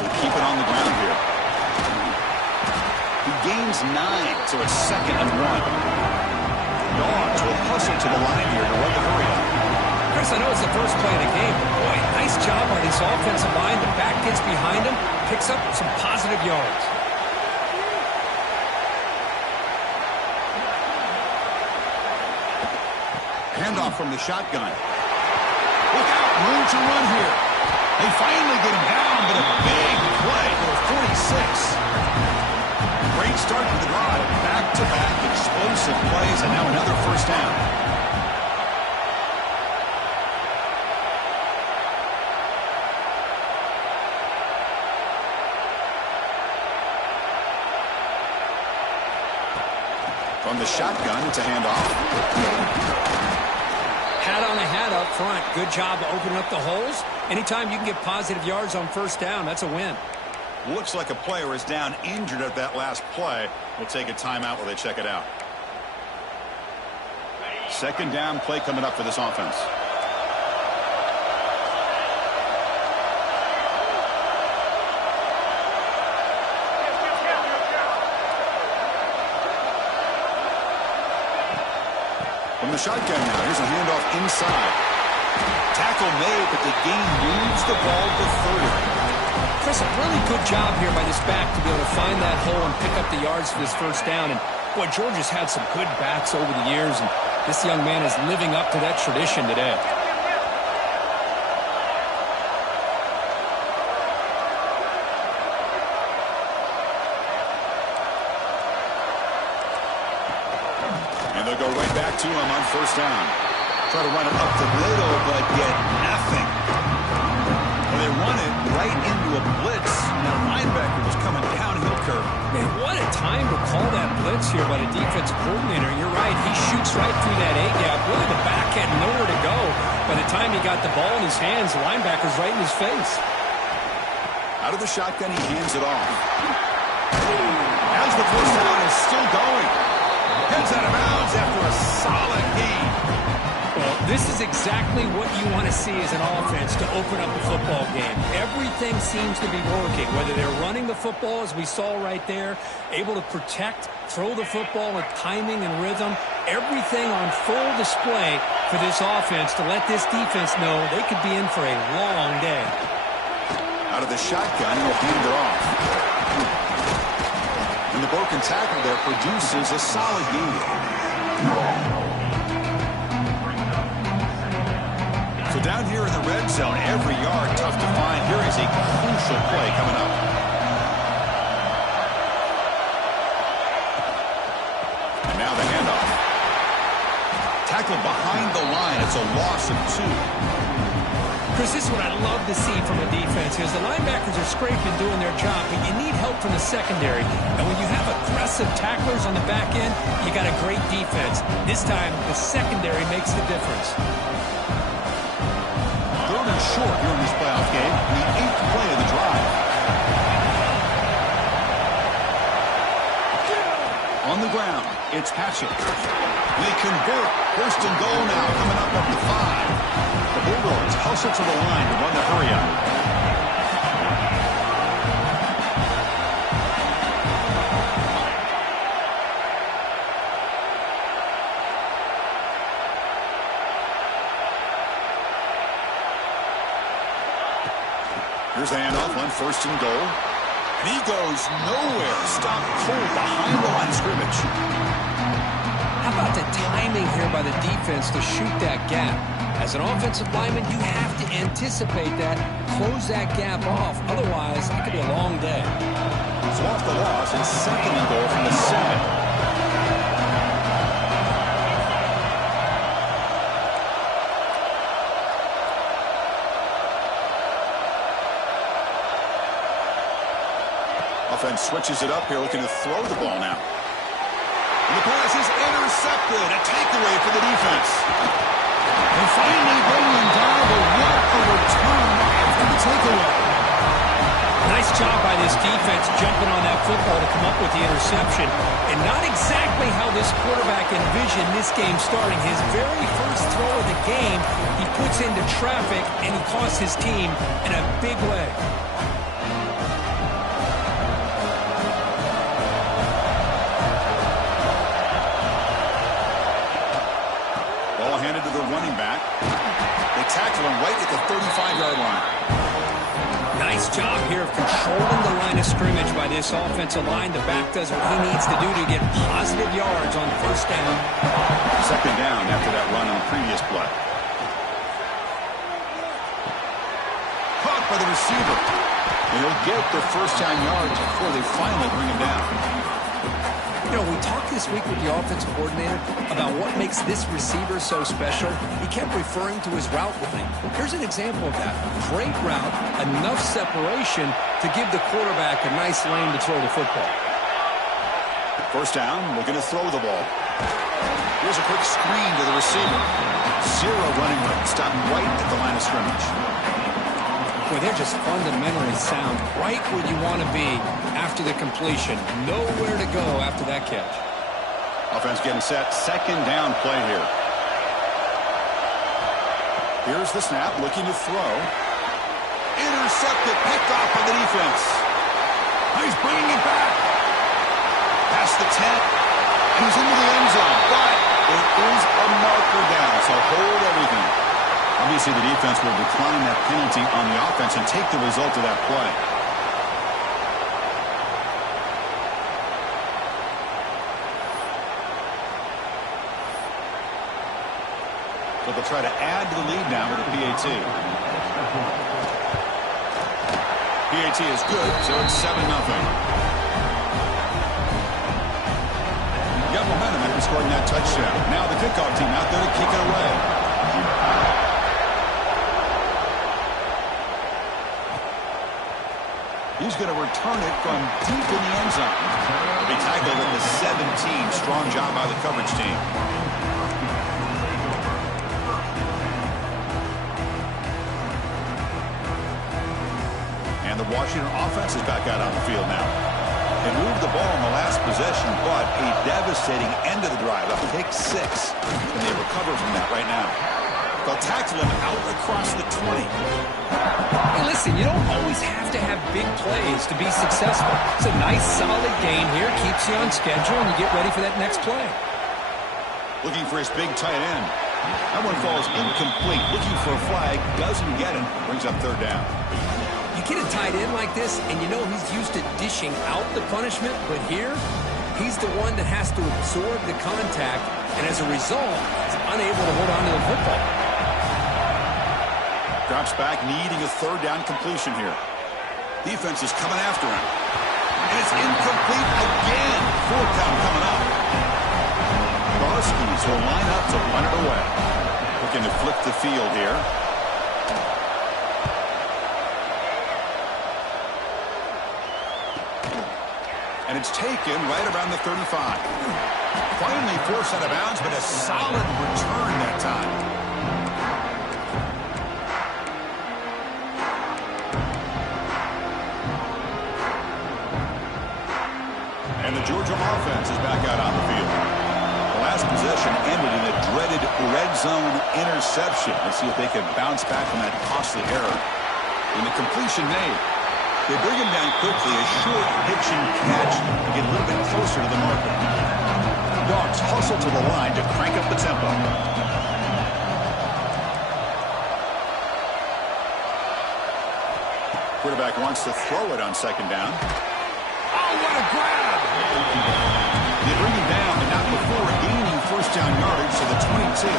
So keep it on the ground here. He gains 9, so it's 2nd and 1. Dogs will hustle to the line here to run the hurry up. Chris, I know it's the first play of the game, but boy, nice job by this offensive line. The back gets behind him, picks up some positive yards. Handoff from the shotgun. Look out, room to run here. They finally get him down, but a big play for 46. Great start to the drive. Back-to-back explosive plays, and now another first down. From the shotgun, it's a handoff. Hat on a hat up front. Good job opening up the holes. Anytime you can get positive yards on first down, that's a win. Looks like a player is down injured at that last play. We'll take a timeout while they check it out. 2nd down play coming up for this offense. From the shotgun now, here's a handoff inside. Tackle made, but the gain moves the ball to 30. Chris, a really good job here by this back to be able to find that hole and pick up the yards for this first down. And, boy, Georgia's had some good backs over the years, and this young man is living up to that tradition today. And they'll go right back to him on first down. Try to run it up the middle, but get nothing. Well, they run it right into a blitz. That linebacker was coming downhill curve. Man, what a time to call that blitz here by the defensive coordinator. You're right. He shoots right through that A-gap. Really, the back had nowhere to go. By the time he got the ball in his hands, the linebacker's right in his face. Out of the shotgun, he hands it off. As the first down is still going. Heads out of bounds after a solid gain. Well, this is exactly what you want to see as an offense to open up a football game. Everything seems to be working, whether they're running the football, as we saw right there, able to protect, throw the football with timing and rhythm, everything on full display for this offense to let this defense know they could be in for a long day. Out of the shotgun, he'll hand it off. And the broken tackle there produces a solid gain. So down here in the red zone, every yard tough to find. Here is a crucial play coming up. And now the handoff. Tackled behind the line. It's a loss of 2. Chris, this is what I love to see from a defense is the linebackers are scraping, doing their job, but you need help from the secondary. And when you have aggressive tacklers on the back end, you got a great defense. This time, the secondary makes the difference. 3rd and short here in this playoff game. The 8th play of the drive. On the ground, it's Hatchett. They convert. 1st and goal now, coming up the 5. The Bulldogs hustle to the line to run the hurry up. Here's the handoff on 1st and goal. And he goes nowhere. Stopped cold behind the line of scrimmage. How about the timing here by the defense to shoot that gap? As an offensive lineman, you have to anticipate that, close that gap off. Otherwise, it could be a long day. So off the loss, and 2nd and goal from the 7. Offense switches it up here, looking to throw the ball now. And the pass is intercepted. A takeaway for the defense. And finally bringing down, but what a return after the takeaway. Nice job by this defense jumping on that football to come up with the interception. And not exactly how this quarterback envisioned this game starting. His very first throw of the game, he puts into traffic, and he costs his team in a big way. tackle him right at the 35-yard line. Nice job here of controlling the line of scrimmage by this offensive line. The back does what he needs to do to get positive yards on first down. Second down after that run on the previous play. Caught by the receiver. They'll get their first down yards before they finally bring him down. You know, we talked this week with the offensive coordinator about what makes this receiver so special. He kept referring to his route running. Here's an example of that. Great route, enough separation to give the quarterback a nice lane to throw the football. First down, looking to throw the ball. Here's a quick screen to the receiver. Zero running room, stopping right at the line of scrimmage. Boy, they're just fundamentally sound, right where you want to be after the completion. Nowhere to go after that catch. Offense getting set. Second down play here. Here's the snap, looking to throw. Intercepted, picked off by the defense. He's bringing it back. Past the 10. He's into the end zone, but there is a marker down, so hold everything. Obviously, the defense will decline that penalty on the offense and take the result of that play. So they'll try to add to the lead now with a PAT. PAT is good, so it's 7-0. Got momentum after scoring that touchdown. Now the kickoff team out there to kick it away. He's going to return it from deep in the end zone. He'll be tackled at the 17. Strong job by the coverage team. And the Washington offense is back out on the field now. They moved the ball in the last possession, but a devastating end of the drive, a pick 6. And they recover from that right now. They'll tackle him out across the 20. Hey, listen, you don't always have to have big plays to be successful. It's a nice, solid game here. Keeps you on schedule, and you get ready for that next play. Looking for his big tight end. That one falls incomplete. Looking for a flag. Doesn't get it. Brings up third down. You get a tight end like this, and you know he's used to dishing out the punishment, but here, he's the one that has to absorb the contact, and as a result, he's unable to hold on to the football. Drops back, needing a third down completion here. Defense is coming after him. And it's incomplete again. Fourth down coming up. The Huskies will line up to run it away. Looking to flip the field here. And it's taken right around the 35. Finally forced out of bounds, but a solid return that time. And the Georgia offense is back out on the field. The last possession ended in a dreaded red zone interception. Let's see if they can bounce back from that costly error. And the completion made. They bring him down quickly. A short pitching catch to get a little bit closer to the marker. Dogs hustle to the line to crank up the tempo. Quarterback wants to throw it on second down. Oh, what a grab! They bring him down, but not before gaining first down yardage to the 22.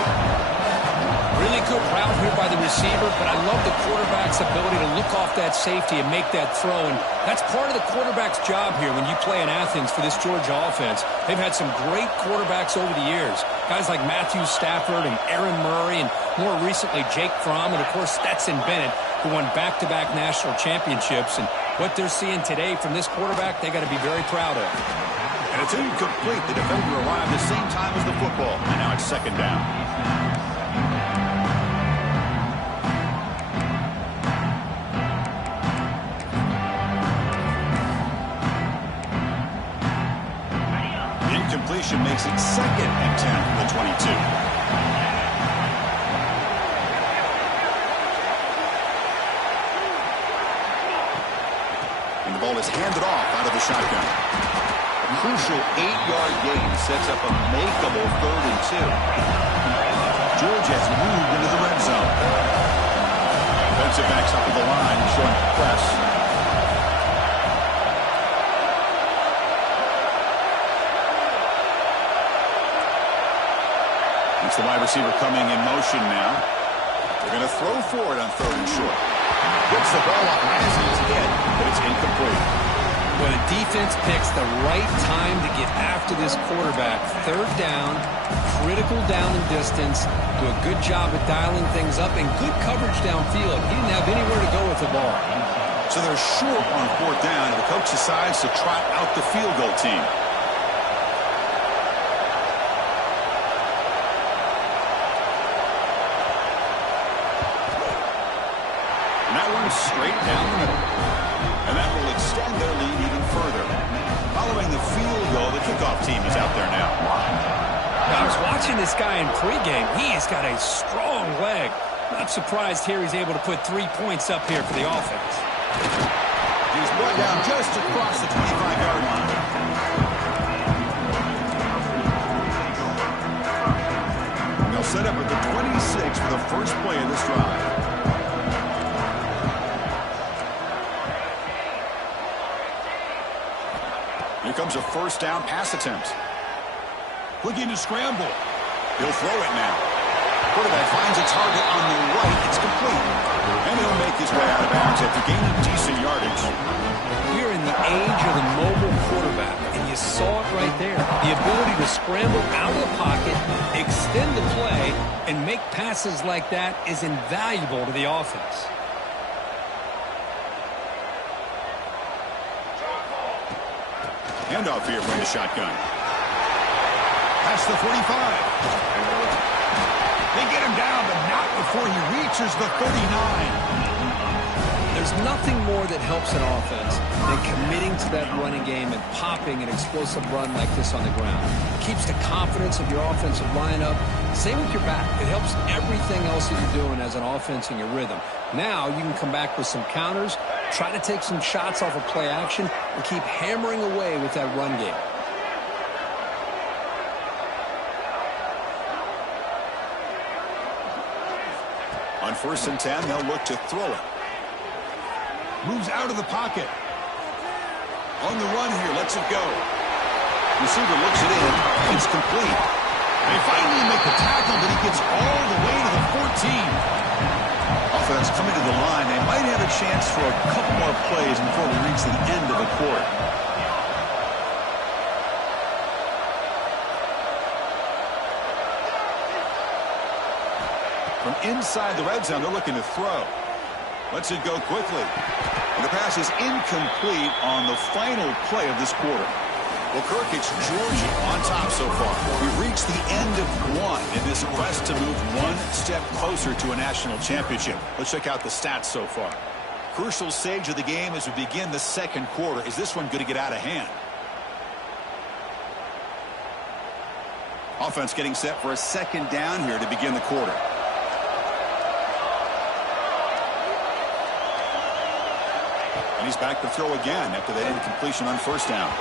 Really good route here by the receiver, but I love the quarterback's ability to look off that safety and make that throw. And that's part of the quarterback's job here when you play in Athens for this Georgia offense. They've had some great quarterbacks over the years. Guys like Matthew Stafford and Aaron Murray, and more recently Jake Fromm, and of course Stetson Bennett, who won back-to-back national championships. And what they're seeing today from this quarterback, they got to be very proud of. And it's incomplete. The defender arrived the same time as the football. And now it's second down. The incompletion makes it second and 10 from the 22. And the ball is handed off out of the shotgun. A crucial 8-yard gain sets up a makeable 3rd and 2. Georgia has moved into the red zone. Defensive backs up at the line, showing press. It's the wide receiver coming in motion now. They're going to throw for it on 3rd and short. Gets the ball up as he's hit, but it's incomplete. When a defense picks the right time to get after this quarterback, 3rd down, critical down and distance, do a good job at dialing things up, and good coverage downfield. He didn't have anywhere to go with the ball. So they're short on 4th down, and the coach decides to trot out the field goal team. And that one's straight down the middle. And that will extend their lead even further. Following the field goal, the kickoff team is out there now. Now, I was watching this guy in pregame. He has got a strong leg. Not surprised here he's able to put 3 points up here for the offense. He's brought down just across the 25-yard line. They'll set up at the 26 for the first play of this drive. Here comes a 1st down pass attempt. Looking to scramble. He'll throw it now. Quarterback finds a target on the right. It's complete. And he'll make his way out of bounds after gaining decent yardage. We're in the age of the mobile quarterback, and you saw it right there. The ability to scramble out of the pocket, extend the play, and make passes like that is invaluable to the offense. Handoff here from the shotgun. Past the 45. They get him down, but not before he reaches the 39. There's nothing more that helps an offense than committing to that running game and popping an explosive run like this on the ground. It keeps the confidence of your offensive lineup. Same with your back. It helps everything else that you're doing as an offense in your rhythm. Now you can come back with some counters, try to take some shots off of play action, and keep hammering away with that run game. On 1st and 10, they'll look to throw it. Moves out of the pocket. On the run here, lets it go. Receiver looks it in. It's complete. They finally make the tackle, but he gets all the way to the 14. Offense coming to the line. They might have a chance for a couple more plays before we reach the end of the quarter. From inside the red zone, they're looking to throw. Lets it go quickly. And the pass is incomplete on the final play of this quarter. Well, Kirk, it's Georgia on top so far. We've reached the end of one in this quest to move one step closer to a national championship. Let's check out the stats so far. Crucial stage of the game as we begin the 2nd quarter. Is this one going to get out of hand? Offense getting set for a 2nd down here to begin the quarter. And he's back to throw again after that incompletion on 1st down.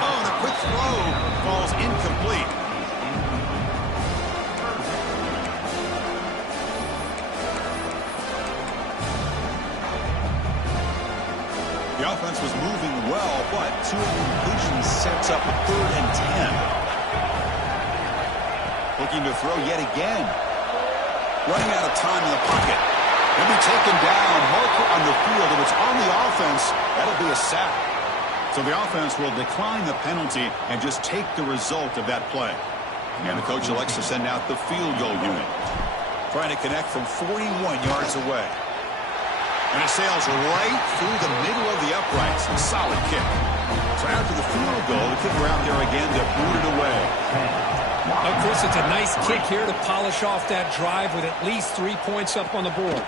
Oh, the quick throw falls incomplete. The offense was moving well, but 2 incompletions sets up a 3rd and 10. Looking to throw yet again. Running out of time in the pocket. He'll be taken down, marker on the field. If it's on the offense, that'll be a sack. So the offense will decline the penalty and just take the result of that play. And the coach elects to send out the field goal unit. Trying to connect from 41 yards away. And it sails right through the middle of the uprights. A solid kick. So after the field goal, the kicker out there again to boot it away. Of course, it's a nice kick here to polish off that drive with at least 3 points up on the board.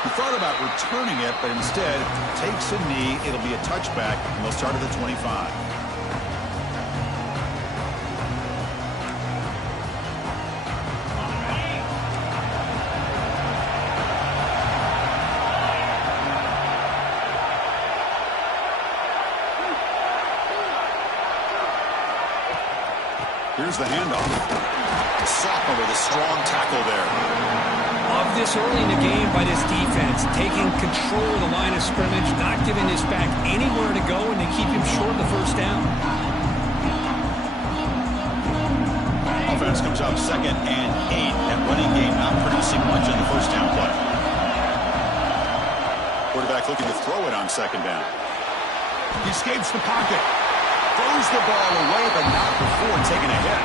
He thought about returning it, but instead takes a knee. It'll be a touchback, and they'll start at the 25. Here's the handoff. Sophomore with a strong tackle there. Love this early in the game by this defense, taking control of the line of scrimmage, not giving this back anywhere to go, and they keep him short of the first down. Offense comes up 2nd and 8. That running game not producing much on the first down play. Quarterback looking to throw it on 2nd down. He escapes the pocket. Throws the ball away, but not before taking a hit.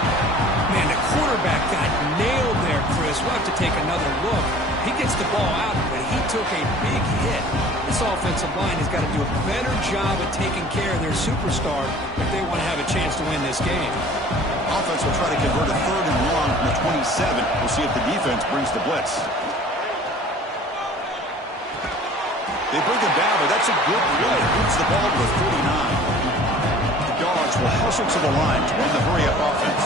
Man, the quarterback got nailed there, Chris. We'll have to take another look. He gets the ball out, but he took a big hit. This offensive line has got to do a better job of taking care of their superstar if they want to have a chance to win this game. Offense will try to convert a 3rd and long from the 27. We'll see if the defense brings the blitz. They bring him down, but that's a good play. Moves the ball to the 49. The Dogs will hustle to the line to run the hurry-up offense.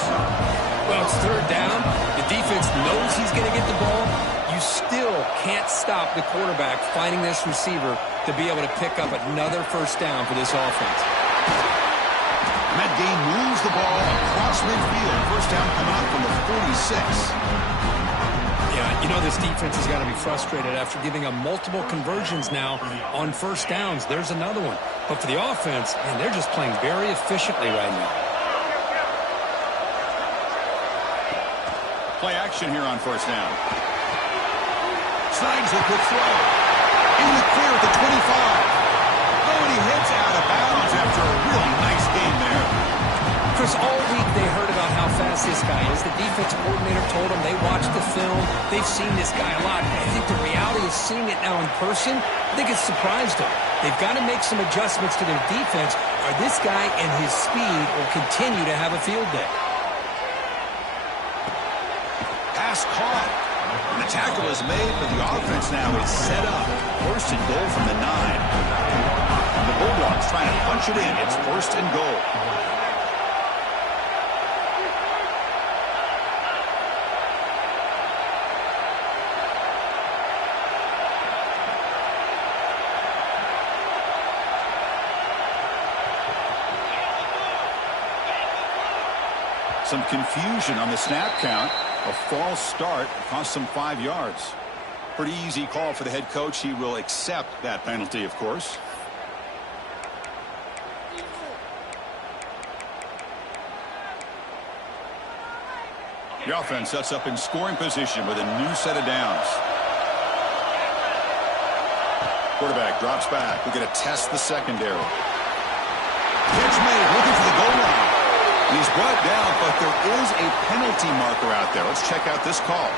Well, it's 3rd down. The defense knows he's going to get the ball. You still can't stop the quarterback finding this receiver to be able to pick up another first down for this offense. Matt Gay moves the ball across midfield. First down coming up from the 46. Yeah, you know this defense has got to be frustrated after giving up multiple conversions now on first downs. There's another one. But for the offense, man, they're just playing very efficiently right now. Play action here on first down. Slides the quick throw. In the clear at the 25. Oh, and he hits out of bounds after a really nice game there. Chris, all week they heard about how fast this guy is. The defense coordinator told them they watched the film. They've seen this guy a lot. I think the reality is seeing it now in person, I think it's surprised them. They've got to make some adjustments to their defense, or this guy and his speed will continue to have a field day. Pass caught. And the tackle is made, but the offense now is set up. 1st and goal from the 9. And the Bulldogs trying to punch it in. It's 1st and goal. Some confusion on the snap count. A false start cost them 5 yards. Pretty easy call for the head coach. He will accept that penalty, of course. The offense sets up in scoring position with a new set of downs. Quarterback drops back. We're going to test the secondary. Catch made, looking for the goal line. He's brought down, but there is a penalty marker out there. Let's check out this call.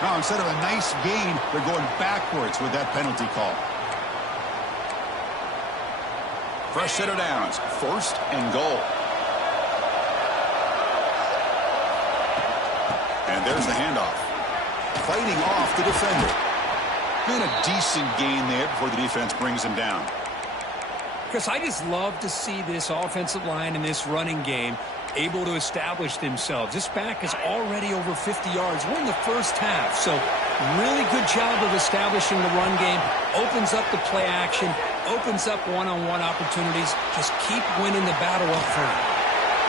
Now, instead of a nice gain, they're going backwards with that penalty call. Fresh set of downs. 1st and goal. And there's the handoff. Fighting off the defender. And a decent gain there before the defense brings him down. Chris, I just love to see this offensive line and this running game able to establish themselves. This back is already over 50 yards. We're in the first half, so really good job of establishing the run game. Opens up the play action, opens up one-on-one opportunities. Just keep winning the battle up front.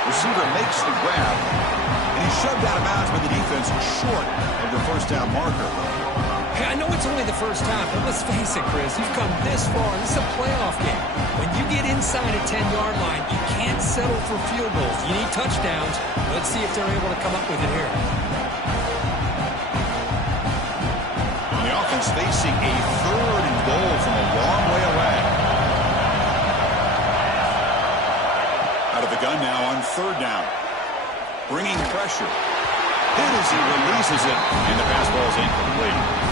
Receiver makes the grab, and he's shoved out of bounds by the defense short of the first down marker. Hey, I know it's only the first half, but let's face it, Chris. You've come this far. This is a playoff game. When you get inside a 10-yard line, you can't settle for field goals. You need touchdowns. Let's see if they're able to come up with it here. The offense facing a 3rd and goal from a long way away. Out of the gun now on 3rd down. Bringing pressure. Hit as he releases it, and the pass ball is incomplete.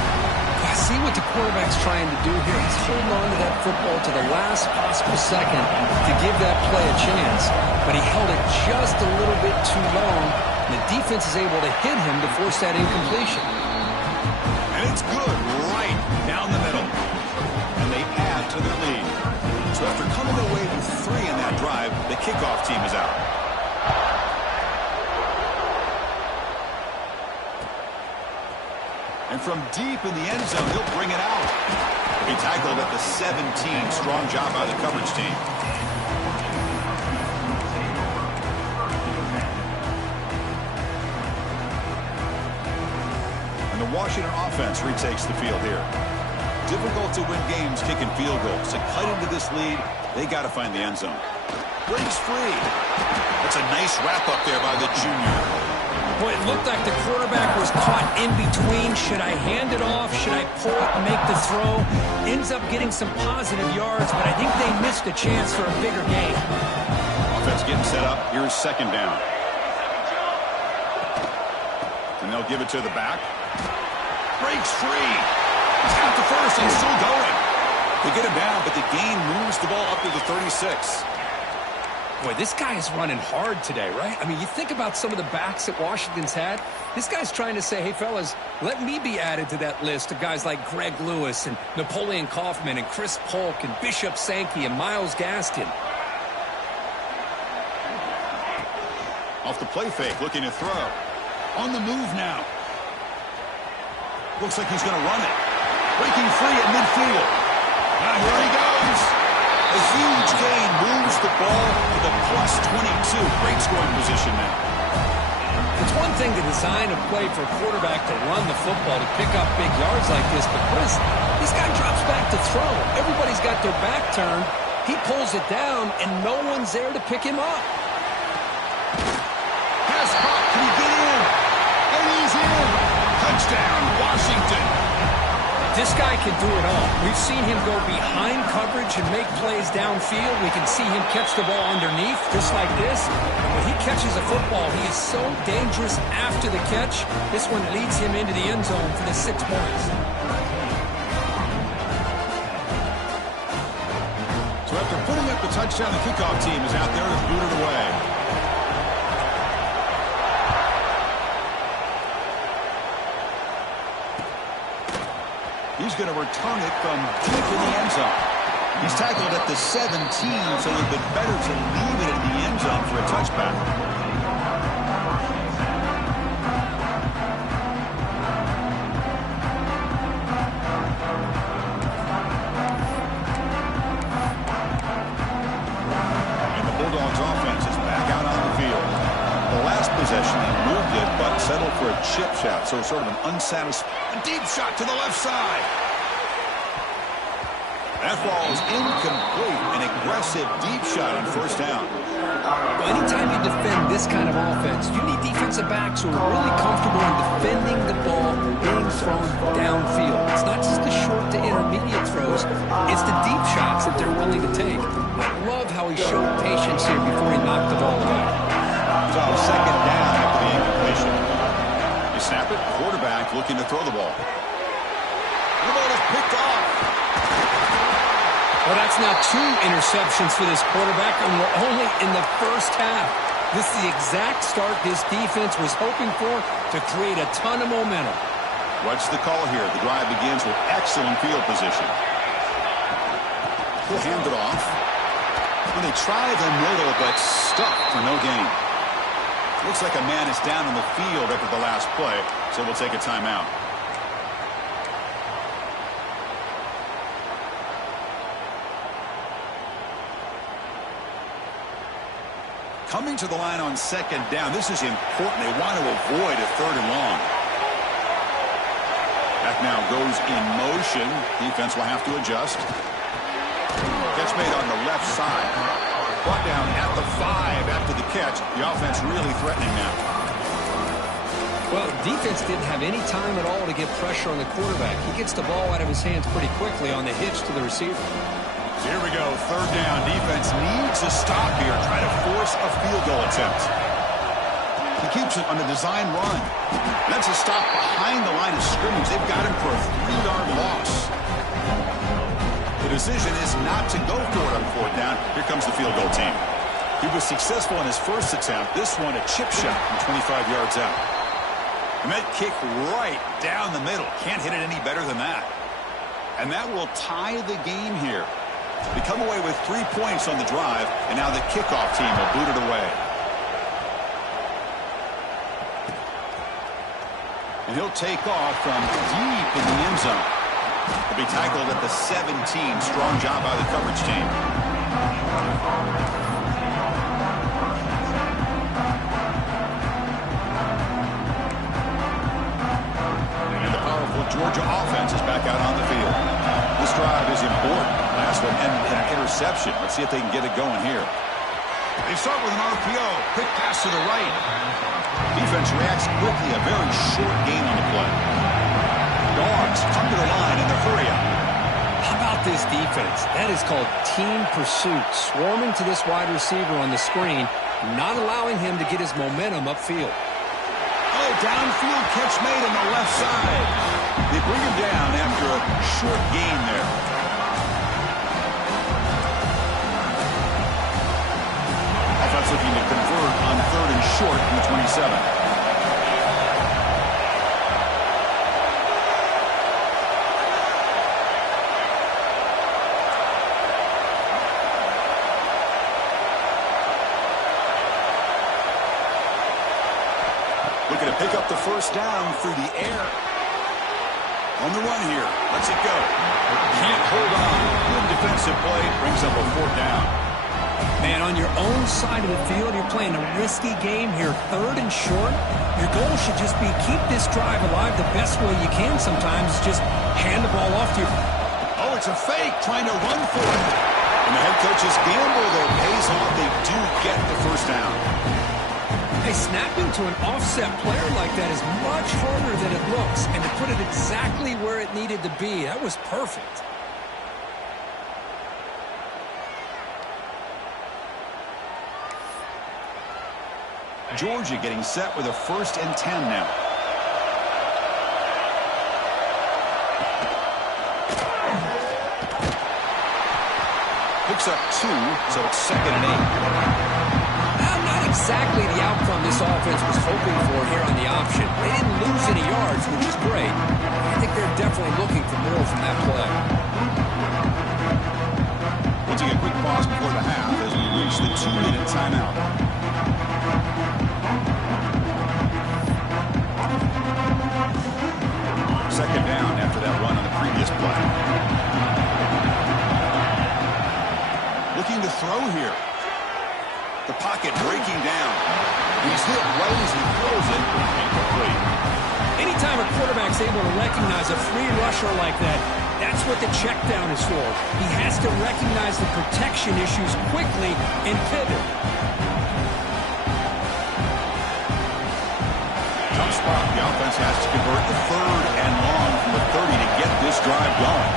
See what the quarterback's trying to do here. He's holding on to that football to the last possible second to give that play a chance. But he held it just a little bit too long, and the defense is able to hit him to force that incompletion. And it's good right down the middle. And they add to their lead. So after coming away with 3 in that drive, the kickoff team is out. And from deep in the end zone, he'll bring it out. He tackled at the 17. Strong job by the coverage team. And the the Washington offense retakes the field here. Difficult to win games kicking field goals. To cut into this lead, they got to find the end zone. Breaks free. That's a nice wrap-up there by the junior. Boy, it looked like the quarterback was caught in between. Should I hand it off? Should I pull it and make the throw? Ends up getting some positive yards, but I think they missed a chance for a bigger gain. Offense getting set up. Here's second down. And they'll give it to the back. Breaks free. He's got the first and still going. They get him down, but the gain moves the ball up to the 36. Boy, this guy is running hard today, right? I mean, you think about some of the backs that Washington's had. This guy's trying to say, hey, fellas, let me be added to that list of guys like Greg Lewis and Napoleon Kaufman and Chris Polk and Bishop Sankey and Myles Gaskin. Off the play fake, looking to throw. On the move now. Looks like he's going to run it. Breaking free at midfield. Now here he goes. A huge gain moves the ball to the plus 22. Great scoring position now. It's one thing to design a play for a quarterback to run the football, to pick up big yards like this, but this guy drops back to throw. Everybody's got their back turned. He pulls it down, and no one's there to pick him up. Pass pop. Can he get in? And he's in. Touchdown, Washington. This guy can do it all. We've seen him go behind coverage and make plays downfield. We can see him catch the ball underneath, just like this. And when he catches a football, he is so dangerous after the catch. This one leads him into the end zone for the 6 points. So after putting up the touchdown, the kickoff team is out there to boot it away. He's going to return it from deep in the end zone. He's tackled at the 17, so it would have been better to leave it in the end zone for a touchback. And the Bulldogs offense is back out on the field. The last possession, they moved it, but settled for a chip shot, so sort of an unsatisfying. A deep shot to the left side. That ball is incomplete. An aggressive deep shot on first down. Well, anytime you defend this kind of offense, you need defensive backs who are really comfortable in defending the ball being thrown downfield. It's not just the short to intermediate throws. It's the deep shots that they're willing to take. I love how he showed patience here before he knocked the ball away. So second down after the incompletion. You snap it, quarterback looking to throw the ball. The ball is picked off. Well, that's now 2 interceptions for this quarterback, and we're only in the first half. This is the exact start this defense was hoping for to create a ton of momentum. What's the call here? The drive begins with excellent field position. He'll hand it off. Well, they try the middle, but stuck for no gain. Looks like a man is down on the field after the last play, so we'll take a timeout. Coming to the line on second down. This is important. They want to avoid a third and long. Back now goes in motion. Defense will have to adjust. Catch made on the left side. Brought down at the 5 after the catch. The offense really threatening now. Well, defense didn't have any time at all to get pressure on the quarterback. He gets the ball out of his hands pretty quickly on the hitch to the receiver. Here we go, third down. Defense needs a stop here. Try to force a field goal attempt. He keeps it on the design run. That's a stop behind the line of scrimmage. They've got him for a 3-yard loss. The decision is not to go for it on fourth down. Here comes the field goal team. He was successful in his first attempt. This one, a chip shot from 25 yards out. And that kick right down the middle. Can't hit it any better than that. And that will tie the game here. They come away with 3 points on the drive, and now the kickoff team will boot it away. And he'll take off from deep in the end zone. He'll be tackled at the 17. Strong job by the coverage team. And the reception. Let's see if they can get it going here. They start with an RPO. Quick pass to the right. Defense reacts quickly. A very short gain on the play. Dogs come to the line in the hurry up. How about this defense? That is called team pursuit. Swarming to this wide receiver on the screen, not allowing him to get his momentum upfield. Oh, downfield catch made on the left side. They bring him down after a short gain there. Offense looking to convert on 3rd and short from the 27. Looking to pick up the first down through the air. On the run here. Lets it go. Can't hold on. Good defensive play. Brings up a 4th down. Man, on your own side of the field, you're playing a risky game here. 3rd and short. Your goal should just be keep this drive alive the best way you can sometimes. Just hand the ball off to your... Oh, it's a fake. Trying to run for it. And the head coach's gamble, though, pays off. They do get the first down. Hey, snapping to an offset player like that is much harder than it looks. And to put it exactly where it needed to be, that was perfect. Georgia getting set with a 1st and 10 now. Picks up 2, so it's 2nd and 8. Not exactly the outcome this offense was hoping for here on the option. They didn't lose any yards, which is great. I think they're definitely looking for more from that play. We'll take a quick pause before the half as we reach the 2-minute timeout. Second down after that run on the previous play. Looking to throw here. The pocket breaking down. He's hit right as he throws it. Incomplete. Anytime a quarterback's able to recognize a free rusher like that, that's what the check down is for. He has to recognize the protection issues quickly and pivot. Tough spot. The offense has to convert the 3rd and long from the 30 to get this drive going.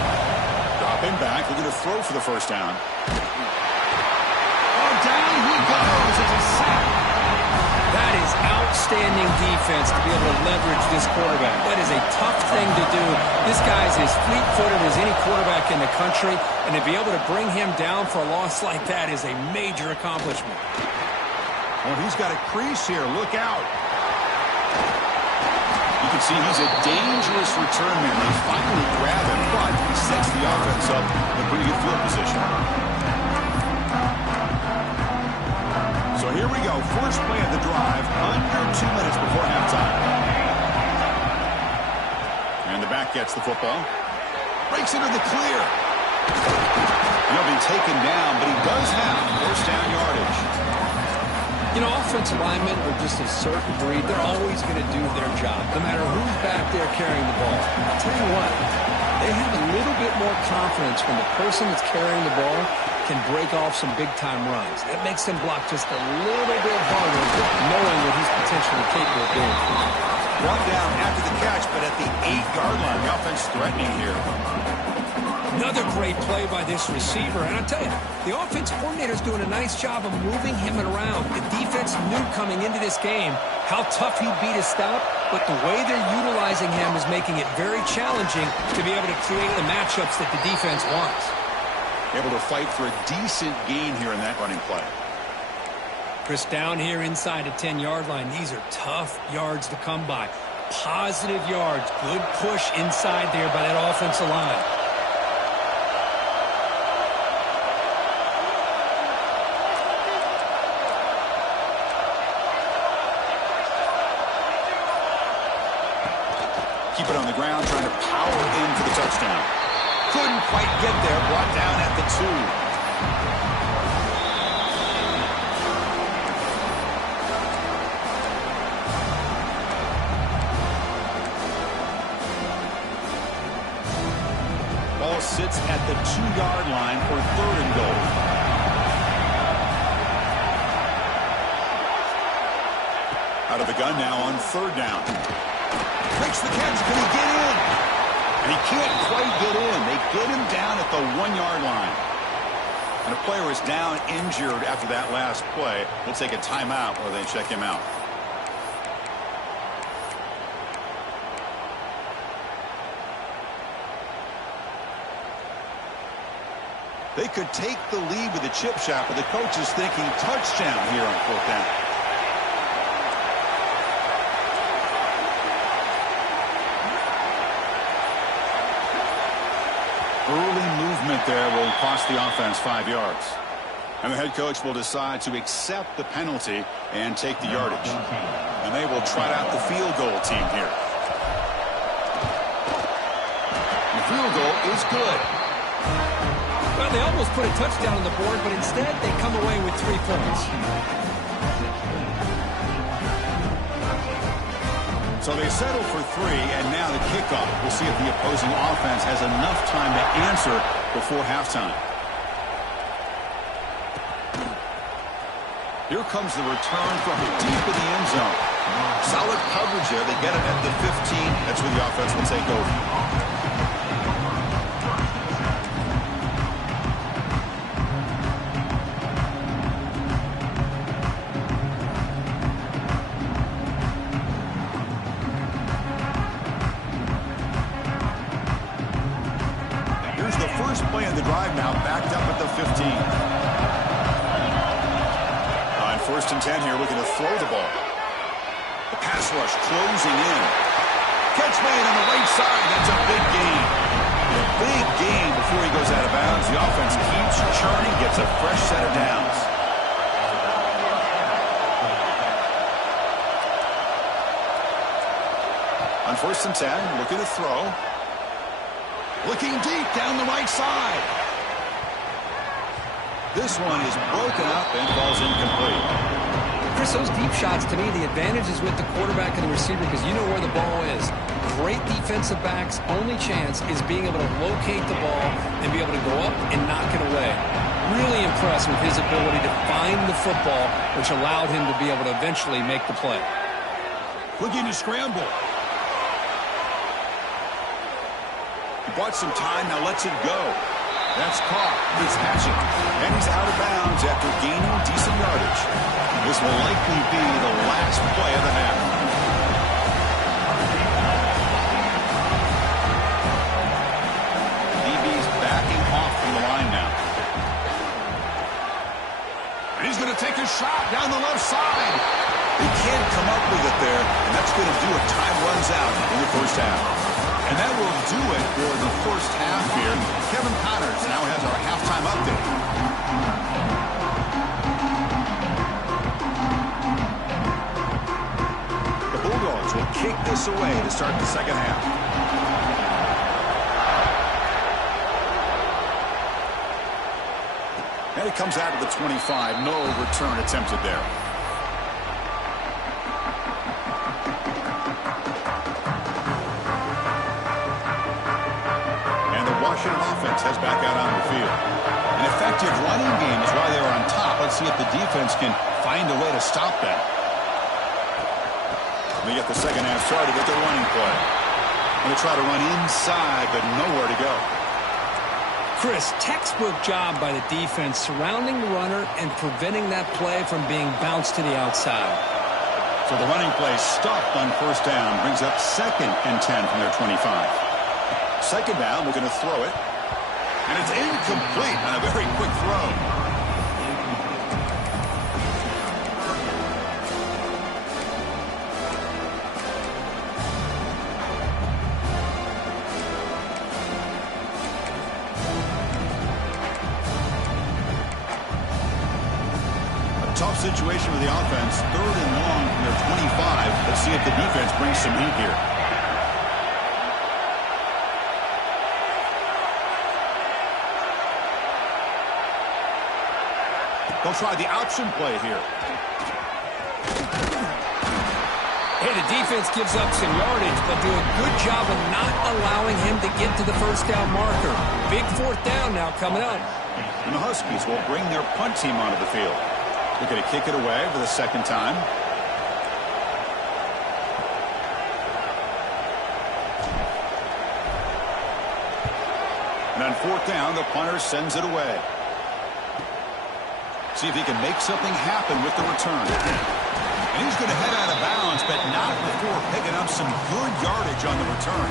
Dropping back, looking to throw for the first down. Down he goes. It's a sack. That is outstanding defense to be able to leverage this quarterback. That is a tough thing to do. This guy's as fleet-footed as any quarterback in the country, and to be able to bring him down for a loss like that is a major accomplishment. Well, he's got a crease here. Look out. You can see he's a dangerous return man. They finally grab him, but he sets the offense up in a pretty good field position. So here we go. First play of the drive, under 2 minutes before halftime. And the back gets the football. Breaks into the clear. He'll be taken down, but he does have first down yardage. You know, offensive linemen are just a certain breed. They're always going to do their job, no matter who's back there carrying the ball. I'll tell you what, they have a little bit more confidence when the person that's carrying the ball can break off some big-time runs. That makes them block just a little bit harder, knowing what he's potentially capable of doing. Brought down after the catch, but at the 8-yard line, the offense threatening here. Another great play by this receiver. And I'll tell you, the offense coordinator is doing a nice job of moving him around. The defense knew coming into this game how tough he'd be to stop, but the way they're utilizing him is making it very challenging to be able to create the matchups that the defense wants. Able to fight for a decent gain here in that running play. Chris, down here inside the 10-yard line, these are tough yards to come by. Positive yards, good push inside there by that offensive line. Keep it on the ground, trying to power in for the touchdown. Couldn't quite get there, brought down at the 2. Ball ball sits at the 2-yard line for 3rd and goal. Out of the gun now on 3rd down. Makes the catch. Can he get in? And he can't quite get in. They get him down at the 1-yard line. And a player is down injured after that last play. We'll take a timeout while they check him out. They could take the lead with a chip shot, but the coach is thinking touchdown here on 4th down. Early movement there will cost the offense 5 yards. And the head coach will decide to accept the penalty and take the yardage. And they will trot out the field goal team here. The field goal is good. Well, they almost put a touchdown on the board, but instead they come away with 3 points. So they settle for 3, and now the kickoff. We'll see if the opposing offense has enough time to answer before halftime. Here comes the return from deep in the end zone. Solid coverage there. They get it at the 15. That's where the offense will take over. Play of the drive now, backed up at the 15. On 1st and 10 here, looking to throw the ball. The pass rush closing in. Catch made on the right side. That's a big gain. A big gain before he goes out of bounds. The offense keeps churning, gets a fresh set of downs. On 1st and 10, looking to throw. Looking deep down the right side. This one is broken up and falls incomplete. Chris, those deep shots, to me, the advantage is with the quarterback and the receiver because you know where the ball is. Great defensive backs' only chance is being able to locate the ball and be able to go up and knock it away. Really impressed with his ability to find the football, which allowed him to be able to eventually make the play. Looking to scramble. Bought some time, now lets it go. That's caught. Fitzpatrick. And he's out of bounds after gaining decent yardage. This will likely be the last play of the half. DB's backing off from the line now. And he's going to take a shot down the left side. He can't come up with it there, and that's going to do it. Time runs out in the 1st half. And that will do it for the 1st half here. Kevin Connors now has our halftime update. The Bulldogs will kick this away to start the 2nd half. And it comes out of the 25. No return attempted there. Washington offense heads back out on the field. An effective running game is why they were on top. Let's see if the defense can find a way to stop that. They get the 2nd half started with their running play. Going to try to run inside, but nowhere to go. Chris, textbook job by the defense surrounding the runner and preventing that play from being bounced to the outside. So the running play stopped on 1st down, brings up 2nd and 10 from their 25. 2nd down, looking to throw it. And it's incomplete on a very quick throw. A tough situation with the offense. 3rd and long from their 25. Let's see if the defense brings some heat here. They'll try the option play here. Hey, the defense gives up some yardage, but do a good job of not allowing him to get to the first down marker. Big fourth down now coming up. And the Huskies will bring their punt team onto the field. They're going to kick it away for the second time. And on fourth down, the punter sends it away. See if he can make something happen with the return. And he's going to head out of bounds, but not before picking up some good yardage on the return.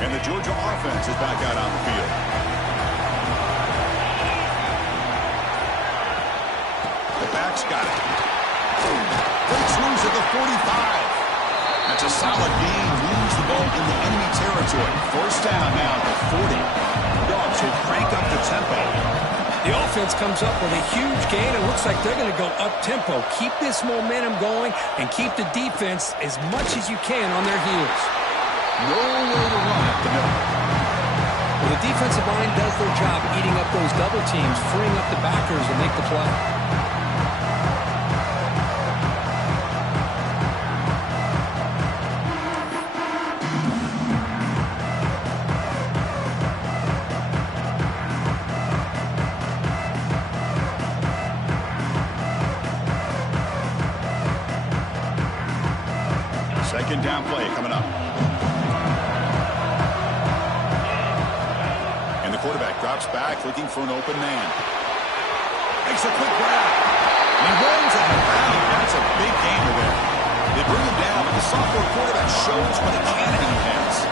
And the Georgia offense is back out on the field. The back's got it. Breaks loose at the 45. That's a solid gain. Moves the ball in the enemy territory. First down now at the 40. Dogs will crank up the tempo. The offense comes up with a huge gain. It looks like they're going to go up-tempo. Keep this momentum going and keep the defense as much as you can on their heels. Nowhere to run up the middle. Well, the defensive line does their job eating up those double teams, freeing up the backers to make the play. Second down play coming up. And the quarterback drops back looking for an open man. Makes a quick grab. And he runs out of bounds. That's a big gainer there. They bring him down, but the sophomore quarterback shows what a cannon he has.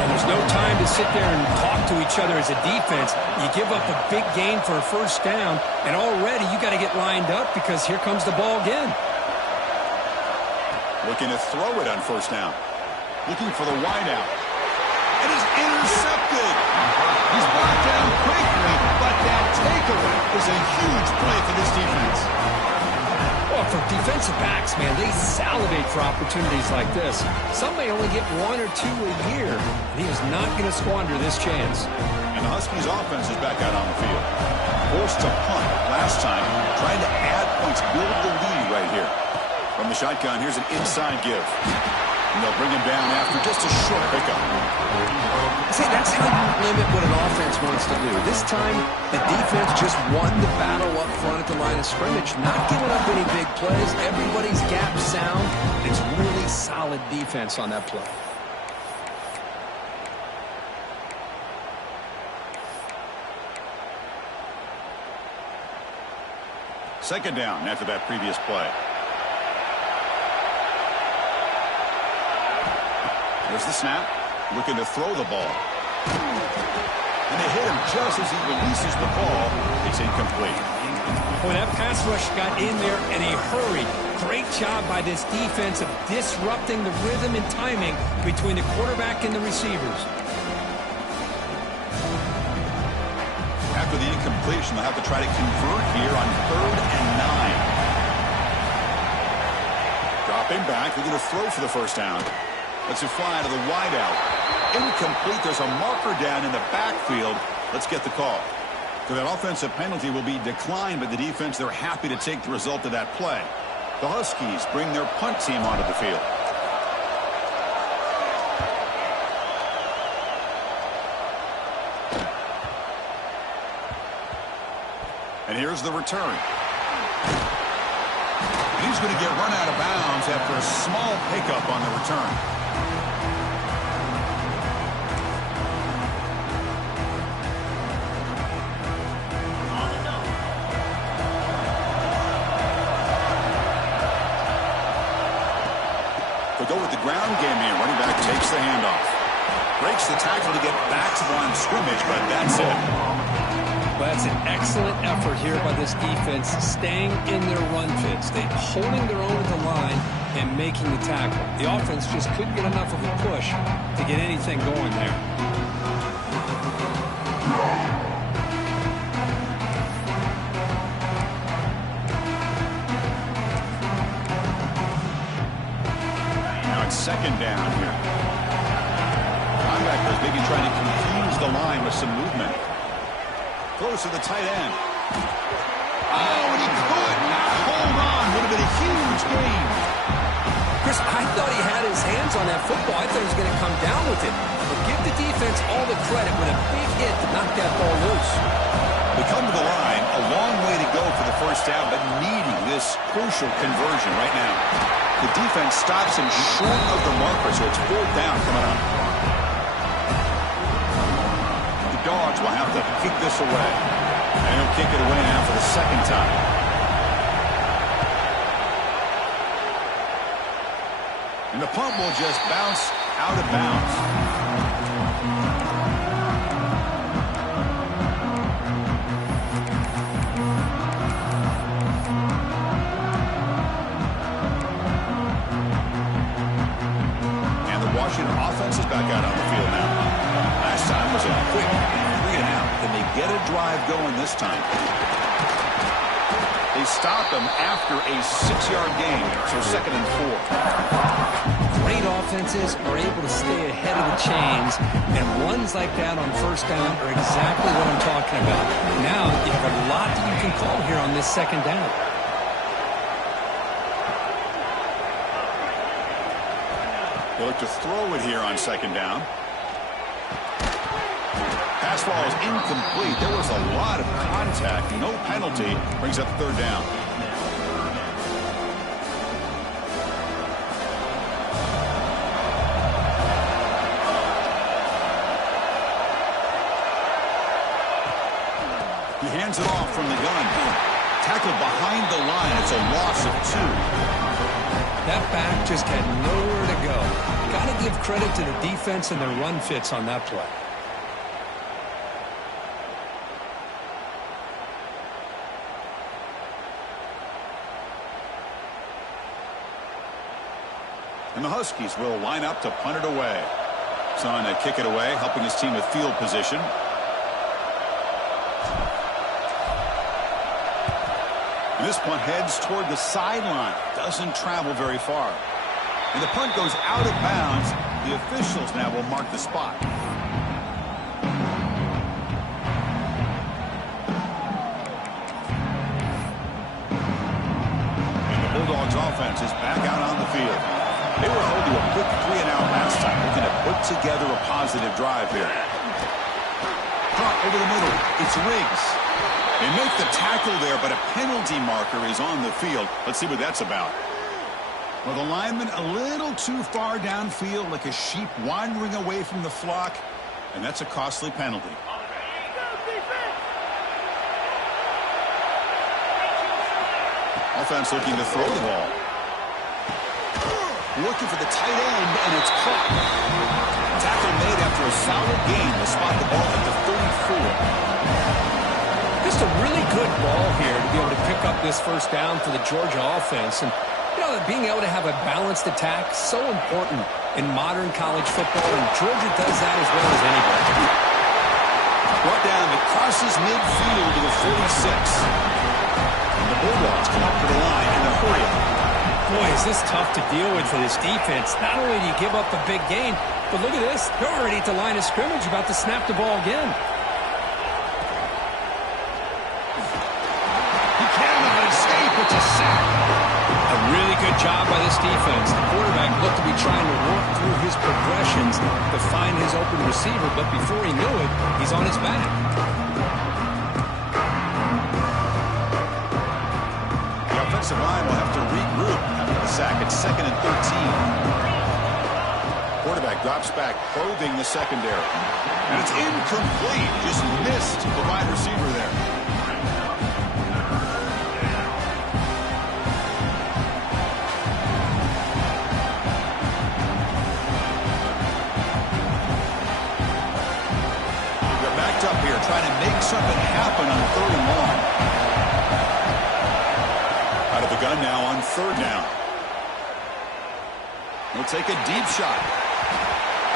And there's no time to sit there and talk to each other as a defense. You give up a big gain for a first down, and already you got to get lined up because here comes the ball again. Looking to throw it on first down. Looking for the wideout. It is intercepted. He's brought down quickly, but that takeaway is a huge play for this defense. Well, for defensive backs, man, they salivate for opportunities like this. Some may only get one or two a year. And he is not going to squander this chance. And the Huskies offense is back out on the field. Forced to punt last time, trying to add points, build the lead right here. From the shotgun, here's an inside give. And they'll bring him down after just a short pickup. See, that's how you limit what an offense wants to do. This time, the defense just won the battle up front at the line of scrimmage, not giving up any big plays. Everybody's gap sound. It's really solid defense on that play. Second down after that previous play. There's the snap. Looking to throw the ball. And they hit him just as he releases the ball. It's incomplete. Boy, that pass rush got in there in a hurry. Great job by this defense of disrupting the rhythm and timing between the quarterback and the receivers. After the incompletion, they'll have to try to convert here on 3rd and 9. Dropping back, looking to throw for the first down. Let's it fly to the wideout. Incomplete. There's a marker down in the backfield. Let's get the call. So that offensive penalty will be declined by the defense. They're happy to take the result of that play. The Huskies bring their punt team onto the field. And here's the return. And he's going to get run out of bounds after a small pickup on the return. They go with the ground game here. Running back takes the handoff. Breaks the tackle to get back to the line of scrimmage, but that's it. Well, that's an excellent effort here by this defense, staying in their run fits. They're holding their own at the line and making the tackle. The offense just couldn't get enough of a push to get anything going there. Now it's second down here. the line with some movement. Close to the tight end. Oh, and he could not hold on. Would have been a huge gain. Chris, I thought he had his hands on that football. I thought he was going to come down with it. But give the defense all the credit with a big hit to knock that ball loose. They come to the line, a long way to go for the first down, but needing this crucial conversion right now. The defense stops him short of the marker, so it's 4th down coming up. The Dogs will have to kick this away. And he'll kick it away now for the 2nd time. And the punt will just bounce out of bounds. Washington offense is back out on the field now. Last time was a quick 3 and out. Can they get a drive going this time? They stop them after a 6-yard gain, so 2nd and 4. Great offenses are able to stay ahead of the chains, and runs like that on 1st down are exactly what I'm talking about. Now you have a lot that you can call here on this 2nd down. They look to throw it here on 2nd down. Pass ball is incomplete. There was a lot of contact. No penalty. Brings up 3rd down. He hands it off from the gun. Tackled behind the line. It's a loss of 2. That back just had nowhere to go. Got to give credit to the defense and their run fits on that play. And the Huskies will line up to punt it away. Son to kick it away, helping his team with field position. And this punt heads toward the sideline. Doesn't travel very far. And the punt goes out of bounds. The officials now will mark the spot. And the Bulldogs offense is back out on the field. They were held to a quick 3 and out last time. Looking to put together a positive drive here. Drop over the middle. It's Riggs. They make the tackle there, but a penalty marker is on the field. Let's see what that's about. Well, the lineman a little too far downfield, like a sheep wandering away from the flock, and that's a costly penalty. Offense looking to throw the ball. Looking for the tight end, and it's caught. Tackle made after a solid gain to spot the ball at the 34. Just a really good ball here to be able to pick up this 1st down for the Georgia offense. And, you know, being able to have a balanced attack is so important in modern college football, and Georgia does that as well as anybody. Brought down, it crosses midfield to the 46. And the Bulldogs come up to the line in a hurry. Boy, is this tough to deal with for this defense. Not only do you give up the big gain, but look at this. They're already at the line of scrimmage, about to snap the ball again. It's a sack. A really good job by this defense. The quarterback looked to be trying to work through his progressions to find his open receiver, but before he knew it, he's on his back. The offensive line will have to regroup after the sack at 2nd and 13. Quarterback drops back, probing the secondary. And it's incomplete. Just missed the wide receiver there. Up here trying to make something happen on 3rd and long. Out of the gun now on 3rd down. He'll take a deep shot.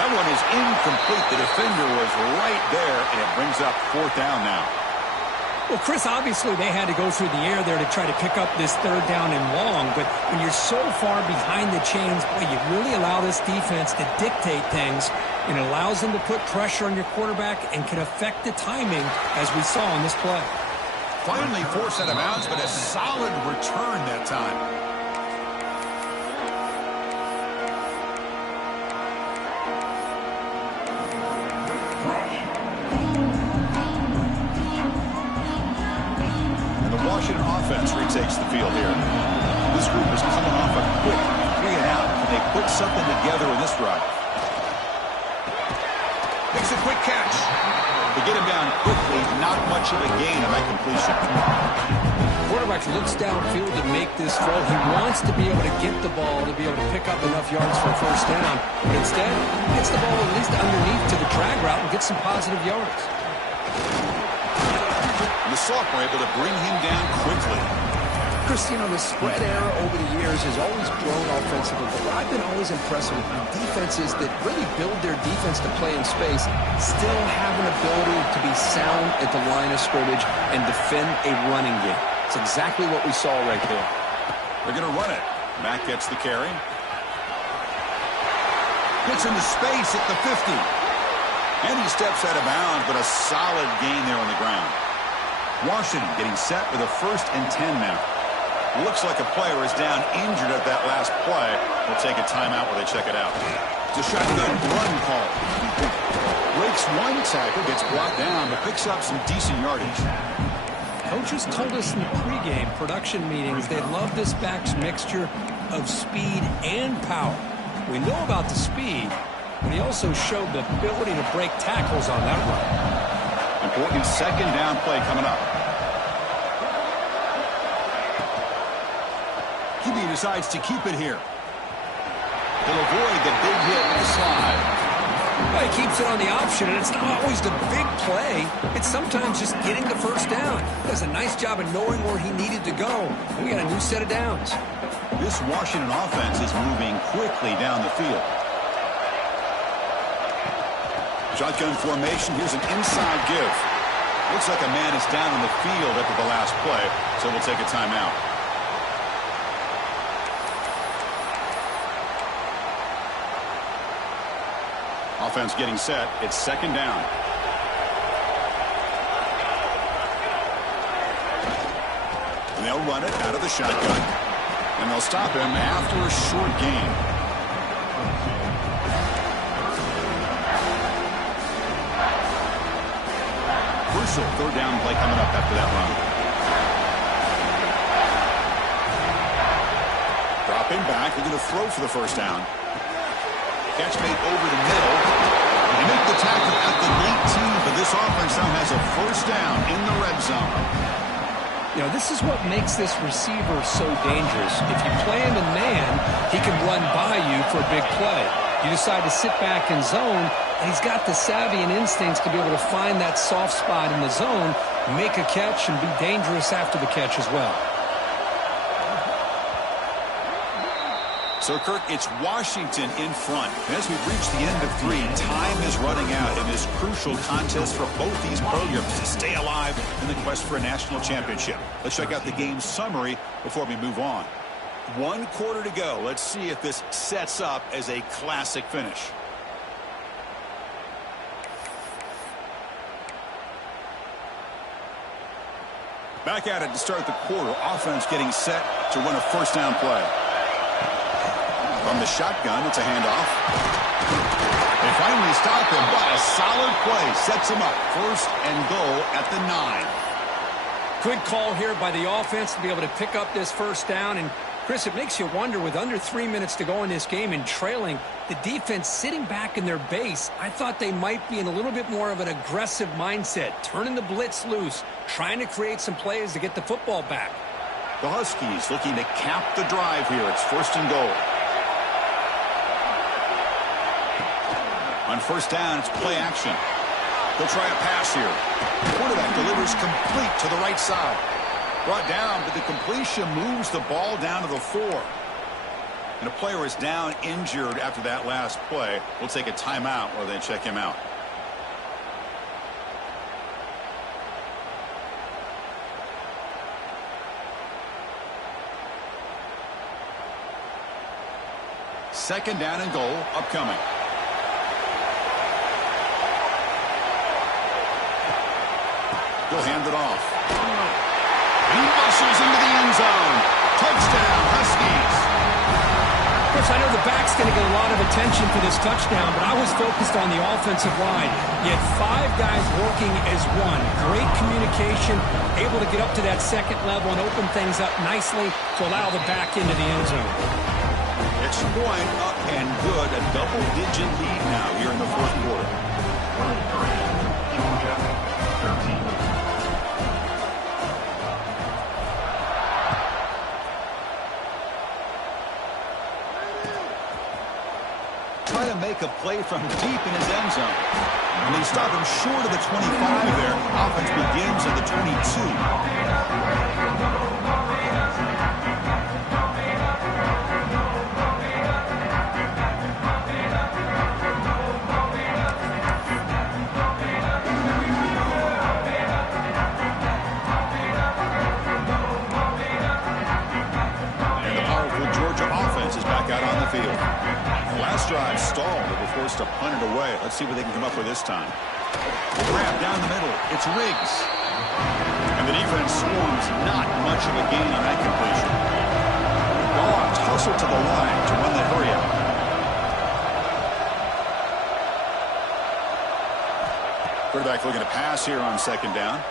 That one is incomplete. The defender was right there, and it brings up 4th down now. Well, Chris, obviously they had to go through the air there to try to pick up this 3rd down and long, but when you're so far behind the chains, boy, you really allow this defense to dictate things, and it allows them to put pressure on your quarterback and can affect the timing, as we saw on this play. Finally forced out of bounds, but a solid return that time. And the Washington offense retakes the field here. This group is coming off a quick 3-and-out. Can they put something together in this drive? Makes a quick catch. To get him down quickly, not much of a gain on that completion. Quarterback looks downfield to make this throw. He wants to be able to get the ball to be able to pick up enough yards for a first down. But instead, he gets the ball at least underneath to the drag route and gets some positive yards. The sophomore able to bring him down quickly. Chris, the spread era over the years has always grown offensively, but what I've been always impressed with defenses that really build their defense to play in space still have an ability to be sound at the line of scrimmage and defend a running game. It's exactly what we saw right there. They're going to run it. Mack gets the carry. Gets into space at the 50. And he steps out of bounds, but a solid gain there on the ground. Washington getting set with a 1st and 10 now. Looks like a player is down injured at that last play. We'll take a timeout while they check it out. It's a shotgun run call. Breaks one tackle, gets brought down, but picks up some decent yardage. Coaches told us in the pregame production meetings they love this back's mixture of speed and power. We know about the speed, but he also showed the ability to break tackles on that run. Important 2nd down play coming up. QB decides to keep it here. He'll avoid the big hit and slide. Well, he keeps it on the option, and it's not always the big play. It's sometimes just getting the first down. He does a nice job of knowing where he needed to go. We got a new set of downs. This Washington offense is moving quickly down the field. Shotgun formation. Here's an inside give. Looks like a man is down on the field after the last play, so we'll take a timeout. Offense getting set. It's 2nd down. And they'll run it out of the shotgun. And they'll stop him after a short gain. Crucial 3rd down play coming up after that run. Dropping back. They're going to throw for the first down. Catch made over the middle. They make the tackle at the 19, but this offense now has a first down in the red zone. This is what makes this receiver so dangerous. If you play him in man, he can run by you for a big play. You decide to sit back in zone, and he's got the savvy and instincts to be able to find that soft spot in the zone, make a catch, and be dangerous after the catch as well. So, Kirk, it's Washington in front. As we've reached the end of 3, time is running out in this crucial contest for both these programs to stay alive in the quest for a national championship. Let's check out the game summary before we move on. 1 quarter to go. Let's see if this sets up as a classic finish. Back at it to start the quarter. Offense getting set to run a first down play. From the shotgun, it's a handoff. They finally stop him, but a solid play sets him up. 1st and goal at the 9. Good call here by the offense to be able to pick up this first down. And, Chris, it makes you wonder, with under 3 minutes to go in this game and trailing, the defense sitting back in their base, I thought they might be in a little bit more of an aggressive mindset, turning the blitz loose, trying to create some plays to get the football back. The Huskies looking to cap the drive here. It's 1st and goal. On first down, it's play action. They'll try a pass here. Quarterback delivers complete to the right side. Brought down, but the completion moves the ball down to the 4. And a player is down injured after that last play. We'll take a timeout while they check him out. Second down and goal upcoming. He'll hand it off. He muscles into the end zone. Touchdown, Huskies. Chris, I know the back's going to get a lot of attention for this touchdown, but I was focused on the offensive line. You had 5 guys working as one. Great communication, able to get up to that second level and open things up nicely to allow the back into the end zone. Extra point up and good. A double-digit lead now here in the fourth quarter. Trying to make a play from deep in his end zone. And they stop him short of the 25 there. Offense begins at the 22. Drive stalled. They were forced to punt it away. Let's see what they can come up with this time. Grab down the middle. It's Riggs. And the defense swarms. Not much of a gain on that completion. Dogs hustle to the line to run the hurry up. Quarterback looking to pass here on second down.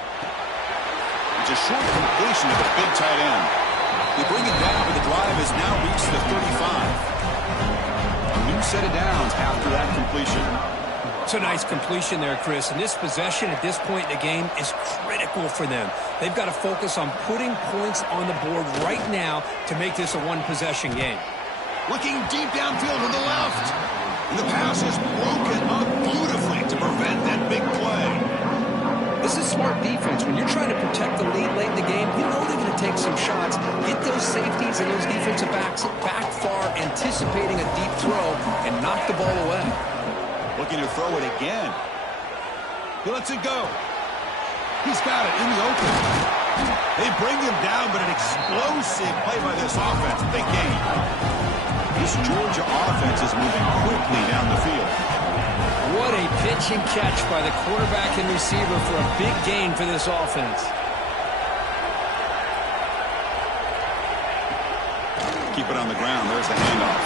It's a short completion to the big tight end. They bring it down, but the drive has now reached the 35. New set of downs after that completion. It's a nice completion there, Chris. And this possession at this point in the game is critical for them. They've got to focus on putting points on the board right now to make this a one-possession game. Looking deep downfield to the left. And the pass is broken up beautifully to prevent that big play. This is smart defense. When you're trying to protect the lead late in the game, you know they're going to take some shots, get those safeties and those defensive backs back far, anticipating a deep throw, and knock the ball away. Looking to throw it again. He lets it go. He's got it in the open. They bring him down, but an explosive play by this offense. Big gain. This Georgia offense is moving quickly down the field. What a pitch and catch by the quarterback and receiver for a big gain for this offense. Keep it on the ground. There's the handoff.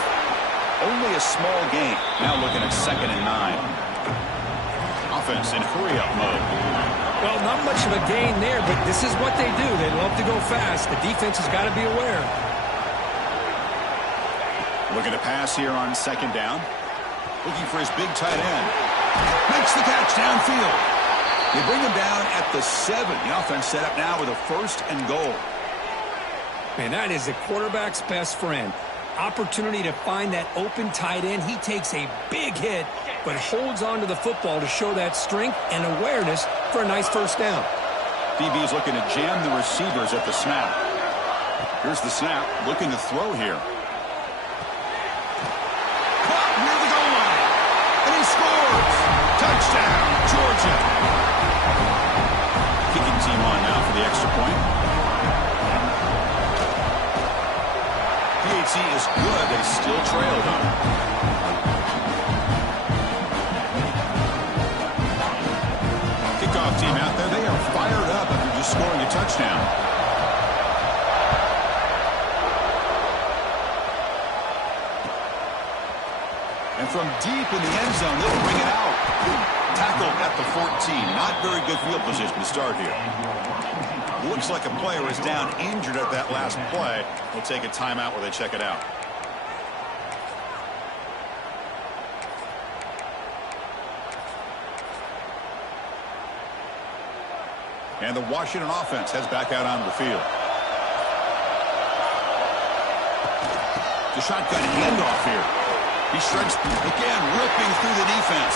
Only a small gain. Now looking at 2nd and 9. Offense in hurry-up mode. Well, not much of a gain there, but this is what they do. They love to go fast. The defense has got to be aware. Looking to pass here on 2nd down. Looking for his big tight end. Makes the catch downfield. They bring him down at the 7. The offense set up now with a 1st and goal. Man, that is the quarterback's best friend. Opportunity to find that open tight end. He takes a big hit, but holds on to the football to show that strength and awareness for a nice first down. DB is looking to jam the receivers at the snap. Here's the snap. Looking to throw here. Near the goal line. And he scores. Touchdown, Georgia. Kicking team on now for the extra point. PAT is good. They still trail them. Kickoff team out there. They are fired up after just scoring a touchdown. And from deep in the end zone, they'll bring it out. Tackled at the 14. Not very good field position to start here. Looks like a player is down injured at that last play. They'll take a timeout where they check it out. And the Washington offense heads back out onto the field. The shotgun handoff here. He shreds again, ripping through the defense.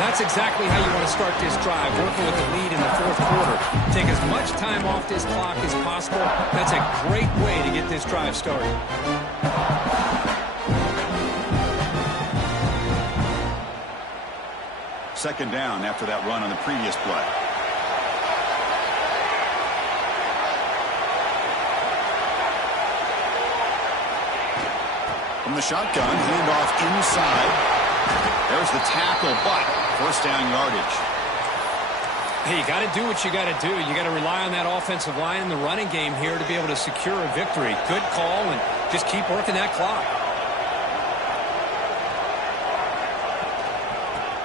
That's exactly how you want to start this drive, working with the lead in the fourth quarter. Take as much time off this clock as possible. That's a great way to get this drive started. Second down after that run on the previous play. From the shotgun, handoff inside. There's the tackle, but first down yardage. Hey, you got to do what you got to do. You got to rely on that offensive line in the running game here to be able to secure a victory. Good call, and just keep working that clock.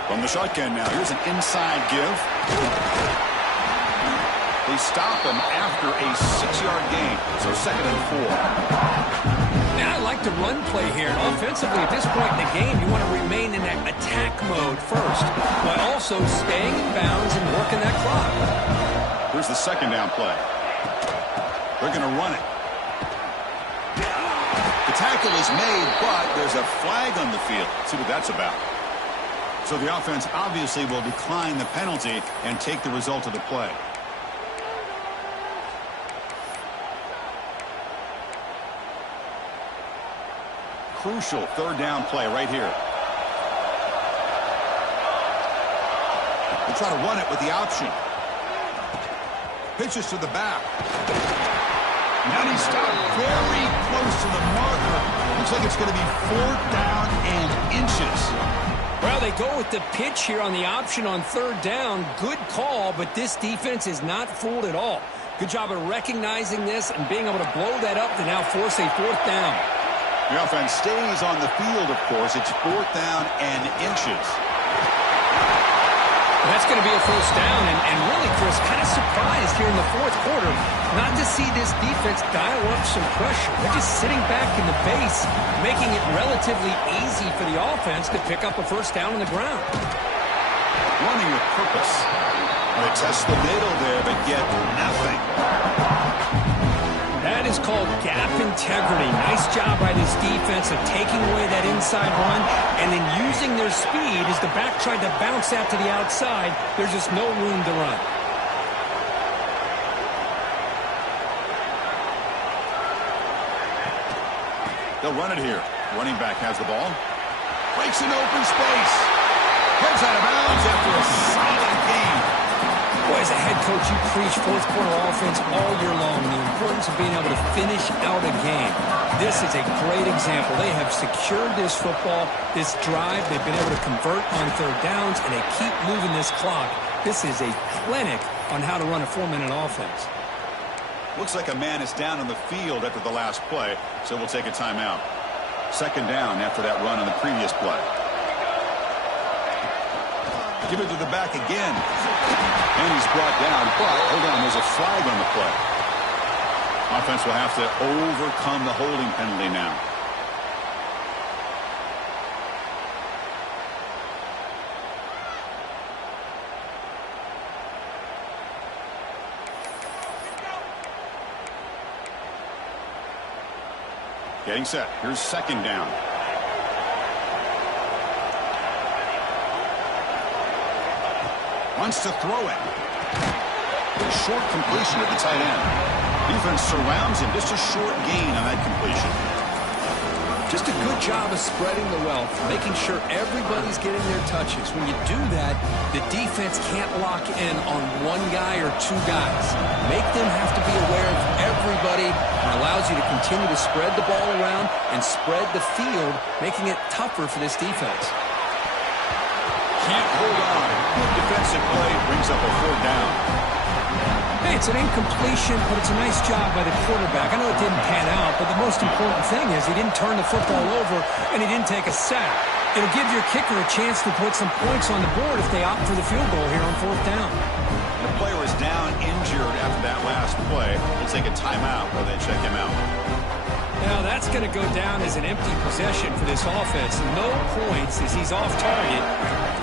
From the shotgun now, here's an inside give. They stop him after a 6-yard gain, so 2nd and 4. Now, I like the run play here. And offensively, at this point in the game, you want to remain in that attack mode first, while also staying in bounds and working that clock. Here's the 2nd down play. They're going to run it. The tackle is made, but there's a flag on the field. Let's see what that's about. So the offense obviously will decline the penalty and take the result of the play. Crucial 3rd down play right here. They try to run it with the option. Pitches to the back. Now he stopped very close to the marker. Looks like it's going to be 4th down and inches. Well, they go with the pitch here on the option on 3rd down. Good call, but this defense is not fooled at all. Good job of recognizing this and being able to blow that up to now force a 4th down. The offense stays on the field, of course. It's 4th down and inches. That's going to be a 1st down, and really, Chris, kind of surprised here in the 4th quarter not to see this defense dial up some pressure. They're just sitting back in the base, making it relatively easy for the offense to pick up a 1st down on the ground. Running with purpose. They test the middle there, but get nothing. That is called gap integrity. Nice job by this defense of taking away that inside run and then using their speed as the back tried to bounce that to the outside. There's just no room to run. They'll run it here. Running back has the ball. Breaks an open space. Heads out of bounds after a solid game. Boy, as a head coach, you preach 4th quarter offense all year long, and the importance of being able to finish out a game. This is a great example. They have secured this football, this drive. They've been able to convert on 3rd downs, and they keep moving this clock. This is a clinic on how to run a 4-minute offense. Looks like a man is down on the field after the last play, so we'll take a timeout. 2nd down after that run on the previous play. Give it to the back again. And he's brought down, but hold on, there's a flag on the play. Offense will have to overcome the holding penalty now. Getting set. Here's 2nd down. Wants to throw it. A short completion at the tight end. Defense surrounds him. Just a short gain on that completion. Just a good job of spreading the wealth, making sure everybody's getting their touches. When you do that, the defense can't lock in on one guy or 2 guys. Make them have to be aware of everybody, and allows you to continue to spread the ball around and spread the field, making it tougher for this defense. Can't hold on. Good defensive play brings up a 4th down. Hey, it's an incompletion, but it's a nice job by the quarterback. I know it didn't pan out, but the most important thing is he didn't turn the football over and he didn't take a sack. It'll give your kicker a chance to put some points on the board if they opt for the field goal here on 4th down. The player is down injured after that last play. We'll take a timeout while they check him out. Now that's going to go down as an empty possession for this offense. No points as he's off target.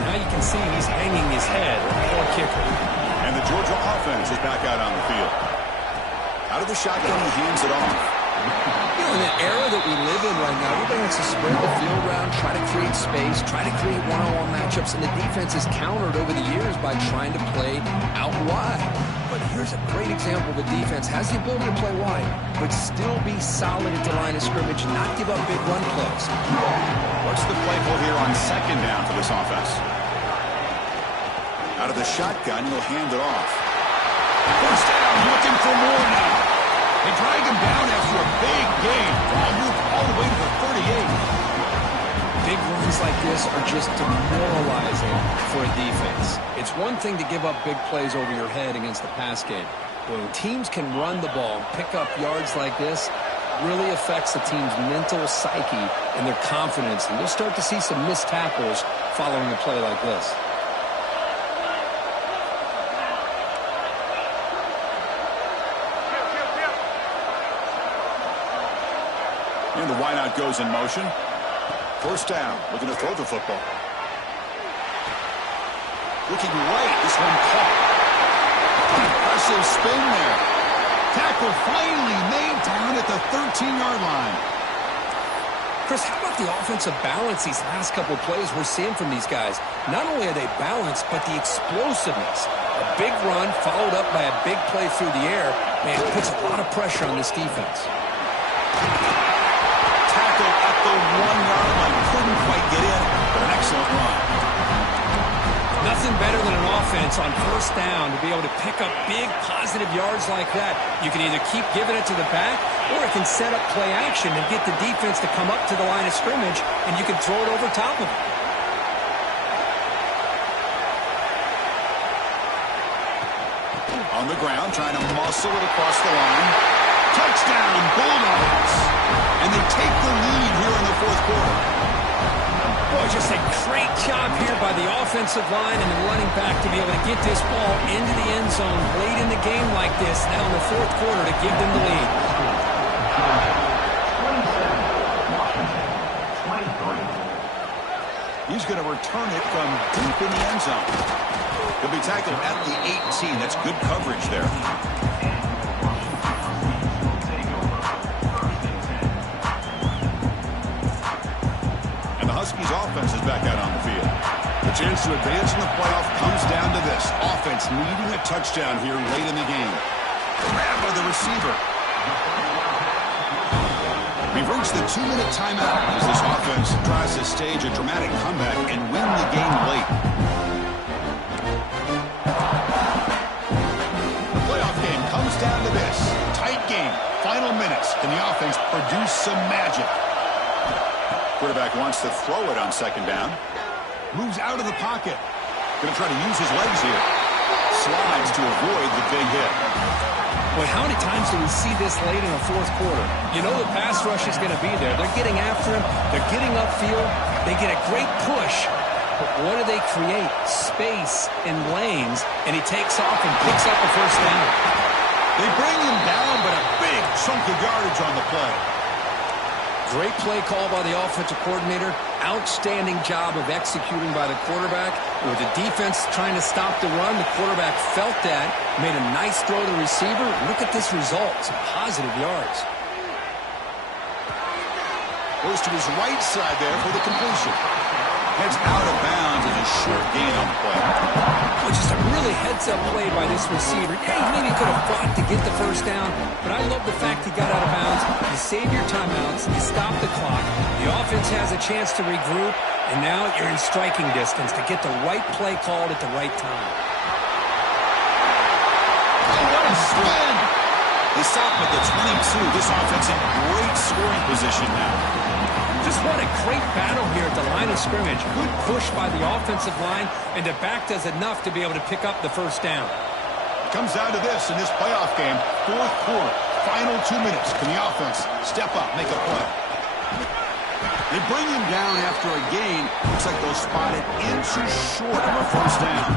Now you can see he's hanging his head. Poor kicker. And the Georgia offense is back out on the field. Out of the shotgun, he hands it off. You know, in the era that we live in right now, everybody wants to spread the field around, try to create space, try to create one-on-one matchups, and the defense has countered over the years by trying to play out wide. But here's a great example of a defense has the ability to play wide, but still be solid at the line of scrimmage and not give up big run plays. What's the play call here on 2nd down for this offense? Out of the shotgun, he'll hand it off. 1st down, looking for more now. They drag him down after a big gain. Ball moved all the way to the 38. Big runs like this are just demoralizing for a defense. It's one thing to give up big plays over your head against the pass game. When teams can run the ball and pick up yards like this, it really affects the team's mental psyche and their confidence. And you'll start to see some missed tackles following a play like this. And the wideout goes in motion. First down, looking to throw the football. Looking right, this one caught. Impressive spin there. Tackle finally made down at the 13-yard line. Chris, how about the offensive balance these last couple plays we're seeing from these guys? Not only are they balanced, but the explosiveness. A big run followed up by a big play through the air. Man, it puts a lot of pressure on this defense. Tackle at the 1-yard line. Couldn't quite get in, but an excellent run. Nothing better than an offense on first down to be able to pick up big positive yards like that. You can either keep giving it to the back, or it can set up play action and get the defense to come up to the line of scrimmage, and you can throw it over top of it. On the ground, trying to muscle it across the line. Touchdown, Bulldogs. And they take the lead here in the fourth quarter. Boy, just a great job here by the offensive line and the running back to be able to get this ball into the end zone late in the game like this, now in the fourth quarter, to give them the lead. He's going to return it from deep in the end zone. He'll be tackled at the 18. That's good coverage there. And the Huskies offense is back out on the field. The chance to advance in the playoff comes down to this. Offense needing a touchdown here late in the game. Grab by the receiver. We've reached the 2-minute timeout as this offense tries to stage a dramatic comeback and win the game late. The playoff game comes down to this. Tight game, final minutes. Can the offense produce some magic? Quarterback wants to throw it on second down. Moves out of the pocket. Going to try to use his legs here. Slides to avoid the big hit. Boy, how many times do we see this late in the fourth quarter? You know the pass rush is going to be there. They're getting after him. They're getting upfield. They get a great push. But what do they create? Space and lanes. And he takes off and picks up a first down. They bring him down, but a big chunk of yardage on the play. Great play call by the offensive coordinator. Outstanding job of executing by the quarterback. With the defense trying to stop the run, the quarterback felt that, made a nice throw to the receiver. Look at this result. Some positive yards. Goes to his right side there for the completion. Heads out of bounds as a short gain on the play. Oh, just a really heads-up play by this receiver. Yeah, he maybe could have fought to get the first down, but I love the fact he got out of bounds. You save your timeouts, you stop the clock, the offense has a chance to regroup, and now you're in striking distance to get the right play called at the right time. Oh, what a spin! They stop at the 22. This offense in great scoring position now. Just what a great battle here at the line of scrimmage. Good push by the offensive line, and the back does enough to be able to pick up the first down. Comes down to this in this playoff game. Fourth quarter, final 2 minutes. Can the offense step up, make a play? They bring him down after a gain. Looks like they'll spot it inches short of a first down.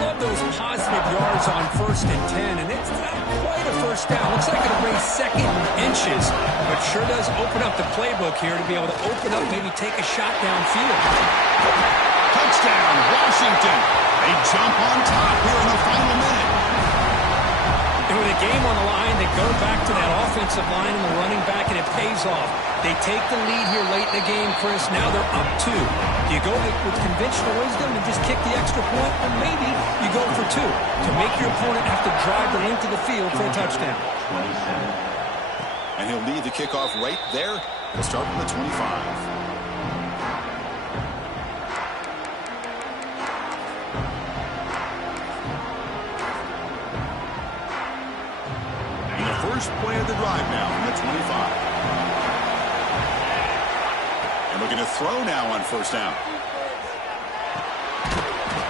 Love those positive yards on 1st and 10, and it's not quite a first down. Looks like it'll bring second and inches, but sure does open up the playbook here to be able to open up, maybe take a shot downfield. Touchdown, Washington. They jump on top here in the final minute. And with a game on the line, they go back to that offensive line and the running back, and it pays off. They take the lead here late in the game, Chris. Now they're up 2. Do you go with conventional wisdom and just kick the extra point? Or maybe you go for 2 to make your opponent have to drive the length of the field for a touchdown. And he'll lead the kickoff right there. He'll start from the 25. First play of the drive now from the 25. And Looking to throw now on first down.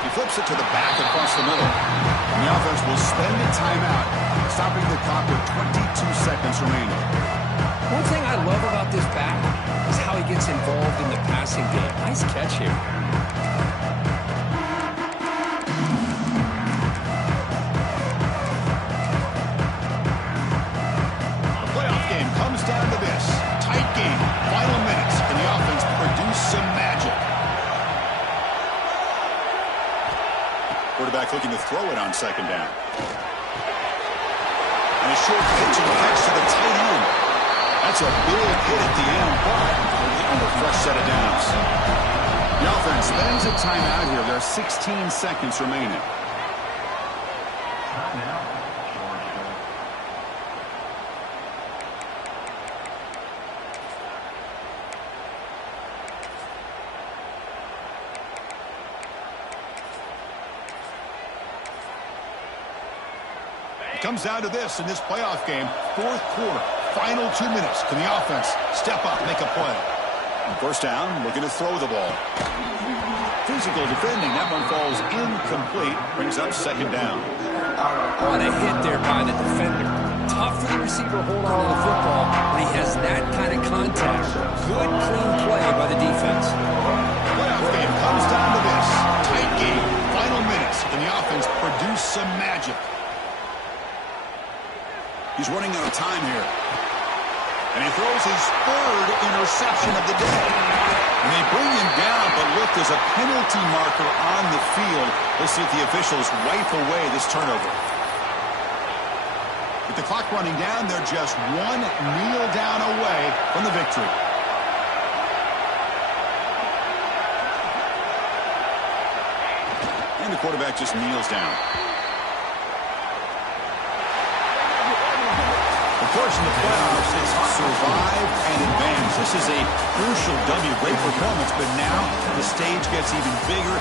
He flips it to the back across the middle. And the offense will spend a timeout, stopping the clock with 22 seconds remaining. One thing I love about this back is how he gets involved in the passing game. Nice catch here. The playoff game comes down to this. Tight game, final minutes, and the offense produce some magic. Quarterback looking to throw it on second down. And a short pitch and catch to the tight end. That's a big hit at the end, but on a fresh set of downs. The offense spends a timeout here. There are 16 seconds remaining. It comes down to this in this playoff game. Fourth quarter, final 2 minutes. Can the offense step up, make a play? First down, looking to throw the ball. Physical defending. That one falls incomplete. Brings up second down. On a hit there by the defender. Tough for the receiver to hold on to the football when he has that kind of contact. Good, clean play by the defense. Playoff game comes down to this. Tight game, final minutes. Can the offense produce some magic? He's running out of time here. And he throws his third interception of the day. And they bring him down, but look, there's a penalty marker on the field. We'll see if the officials wipe away this turnover. With the clock running down, they're just one kneel down away from the victory. And the quarterback just kneels down. Of course, in the playoffs, it's survive and advance. This is a crucial W. Great performance, but now the stage gets even bigger.